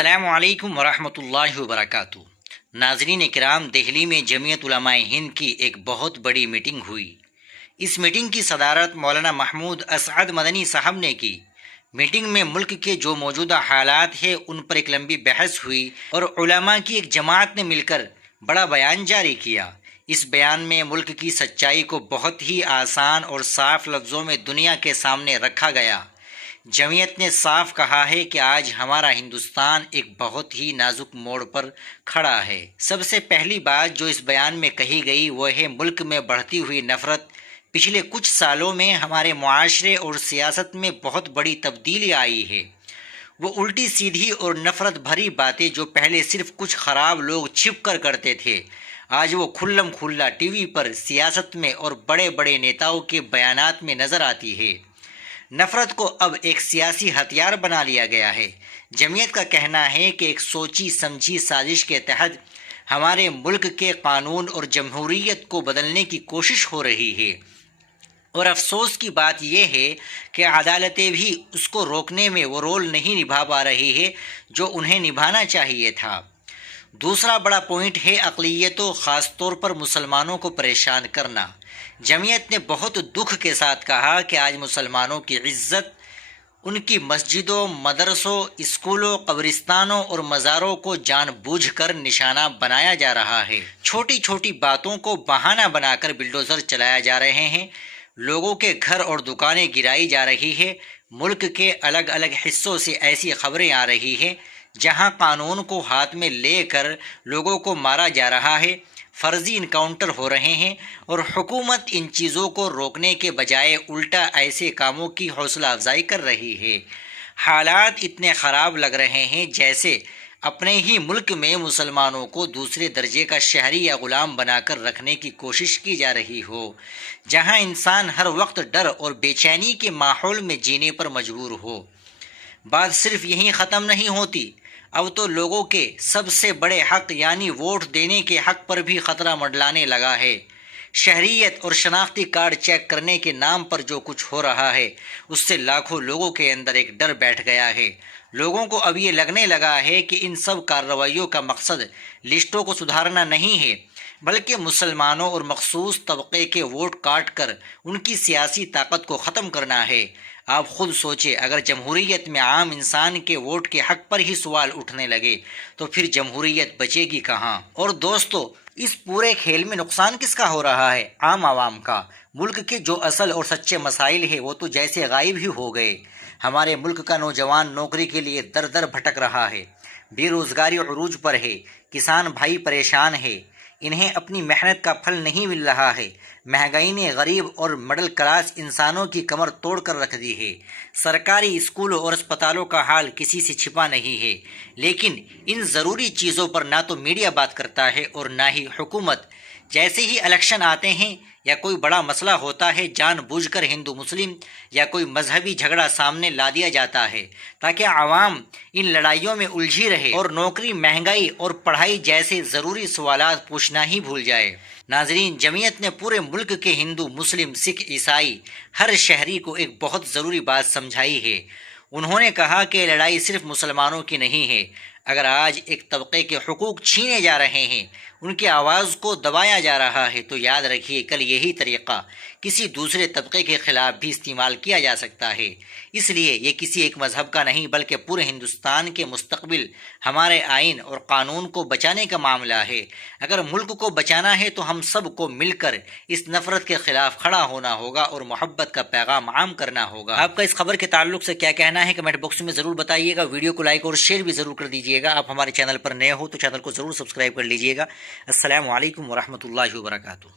السلام علیکم ورحمۃ اللہ وبرکاتہ۔ ناظرین کرام، دہلی میں جمعیت علماء ہند کی ایک بہت بڑی میٹنگ ہوئی۔ اس میٹنگ کی صدارت مولانا محمود اسعد مدنی صاحب نے کی۔ میٹنگ میں ملک کے جو موجودہ حالات ہیں ان پر ایک لمبی بحث ہوئی اور علماء کی ایک جماعت نے مل کر بڑا بیان جاری کیا۔ اس بیان میں ملک کی سچائی کو بہت ہی آسان اور صاف لفظوں میں دنیا کے سامنے رکھا گیا۔ جمعیت نے صاف کہا ہے کہ آج ہمارا ہندوستان ایک بہت ہی نازک موڑ پر کھڑا ہے۔ سب سے پہلی بات جو اس بیان میں کہی گئی وہ ہے ملک میں بڑھتی ہوئی نفرت۔ پچھلے کچھ سالوں میں ہمارے معاشرے اور سیاست میں بہت بڑی تبدیلی آئی ہے۔ وہ الٹی سیدھی اور نفرت بھری باتیں جو پہلے صرف کچھ خراب لوگ چھپ کر کرتے تھے، آج وہ کھلم کھلا ٹی وی پر، سیاست میں اور بڑے بڑے نیتاؤں کے بیانات میں نظر آتی ہے۔ نفرت کو اب ایک سیاسی ہتھیار بنا لیا گیا ہے۔ جمعیت کا کہنا ہے کہ ایک سوچی سمجھی سازش کے تحت ہمارے ملک کے قانون اور جمہوریت کو بدلنے کی کوشش ہو رہی ہے، اور افسوس کی بات یہ ہے کہ عدالتیں بھی اس کو روکنے میں وہ رول نہیں نبھا پا رہی ہے جو انہیں نبھانا چاہیے تھا۔ دوسرا بڑا پوائنٹ ہے اقلیتوں، خاص طور پر مسلمانوں کو پریشان کرنا۔ جمعیت نے بہت دکھ کے ساتھ کہا کہ آج مسلمانوں کی عزت ان کی مسجدوں، مدرسوں، اسکولوں، قبرستانوں اور مزاروں کو جان بوجھ کر نشانہ بنایا جا رہا ہے۔ چھوٹی چھوٹی باتوں کو بہانہ بنا کر بلڈوزر چلایا جا رہے ہیں، لوگوں کے گھر اور دکانیں گرائی جا رہی ہے۔ ملک کے الگ الگ حصوں سے ایسی خبریں آ رہی ہیں جہاں قانون کو ہاتھ میں لے کر لوگوں کو مارا جا رہا ہے، فرضی انکاؤنٹر ہو رہے ہیں، اور حکومت ان چیزوں کو روکنے کے بجائے الٹا ایسے کاموں کی حوصلہ افزائی کر رہی ہے۔ حالات اتنے خراب لگ رہے ہیں جیسے اپنے ہی ملک میں مسلمانوں کو دوسرے درجے کا شہری یا غلام بنا کر رکھنے کی کوشش کی جا رہی ہو، جہاں انسان ہر وقت ڈر اور بے چینی کے ماحول میں جینے پر مجبور ہو۔ بات صرف یہیں ختم نہیں ہوتی، اب تو لوگوں کے سب سے بڑے حق یعنی ووٹ دینے کے حق پر بھی خطرہ منڈلانے لگا ہے۔ شہریت اور شناختی کارڈ چیک کرنے کے نام پر جو کچھ ہو رہا ہے اس سے لاکھوں لوگوں کے اندر ایک ڈر بیٹھ گیا ہے۔ لوگوں کو اب یہ لگنے لگا ہے کہ ان سب کارروائیوں کا مقصد لسٹوں کو سدھارنا نہیں ہے، بلکہ مسلمانوں اور مخصوص طبقے کے ووٹ کاٹ کر ان کی سیاسی طاقت کو ختم کرنا ہے۔ آپ خود سوچیں، اگر جمہوریت میں عام انسان کے ووٹ کے حق پر ہی سوال اٹھنے لگے تو پھر جمہوریت بچے گی کہاں؟ اور دوستو، اس پورے کھیل میں نقصان کس کا ہو رہا ہے؟ عام عوام کا۔ ملک کے جو اصل اور سچے مسائل ہیں وہ تو جیسے غائب ہی ہو گئے۔ ہمارے ملک کا نوجوان نوکری کے لیے در در بھٹک رہا ہے، بے روزگاری عروج پر ہے، کسان بھائی پریشان ہے، انہیں اپنی محنت کا پھل نہیں مل رہا ہے۔ مہنگائی نے غریب اور مڈل کلاس انسانوں کی کمر توڑ کر رکھ دی ہے۔ سرکاری اسکولوں اور اسپتالوں کا حال کسی سے چھپا نہیں ہے، لیکن ان ضروری چیزوں پر نہ تو میڈیا بات کرتا ہے اور نہ ہی حکومت۔ جیسے ہی الیکشن آتے ہیں یا کوئی بڑا مسئلہ ہوتا ہے، جان بوجھ کر ہندو مسلم یا کوئی مذہبی جھگڑا سامنے لا دیا جاتا ہے تاکہ عوام ان لڑائیوں میں الجھی رہے اور نوکری، مہنگائی اور پڑھائی جیسے ضروری سوالات پوچھنا ہی بھول جائے۔ ناظرین، جمعیت نے پورے ملک کے ہندو، مسلم، سکھ، عیسائی ہر شہری کو ایک بہت ضروری بات سمجھائی ہے۔ انہوں نے کہا کہ لڑائی صرف مسلمانوں کی نہیں ہے۔ اگر آج ایک طبقے کے حقوق چھینے جا رہے ہیں، ان کی آواز کو دبایا جا رہا ہے، تو یاد رکھیے کل یہی طریقہ کسی دوسرے طبقے کے خلاف بھی استعمال کیا جا سکتا ہے۔ اس لیے یہ کسی ایک مذہب کا نہیں بلکہ پورے ہندوستان کے مستقبل، ہمارے آئین اور قانون کو بچانے کا معاملہ ہے۔ اگر ملک کو بچانا ہے تو ہم سب کو مل کر اس نفرت کے خلاف کھڑا ہونا ہوگا اور محبت کا پیغام عام کرنا ہوگا۔ آپ کا اس خبر کے تعلق سے کیا کہنا ہے کمنٹ باکس میں ضرور بتائیے گا۔ ویڈیو کو لائک اور شیئر بھی ضرور کر دیجیے گا۔ آپ ہمارے چینل پر نئے ہو تو چینل کو ضرور سبسکرائب کر لیجیے گا۔ السلام علیکم ورحمۃ اللہ وبرکاتہ۔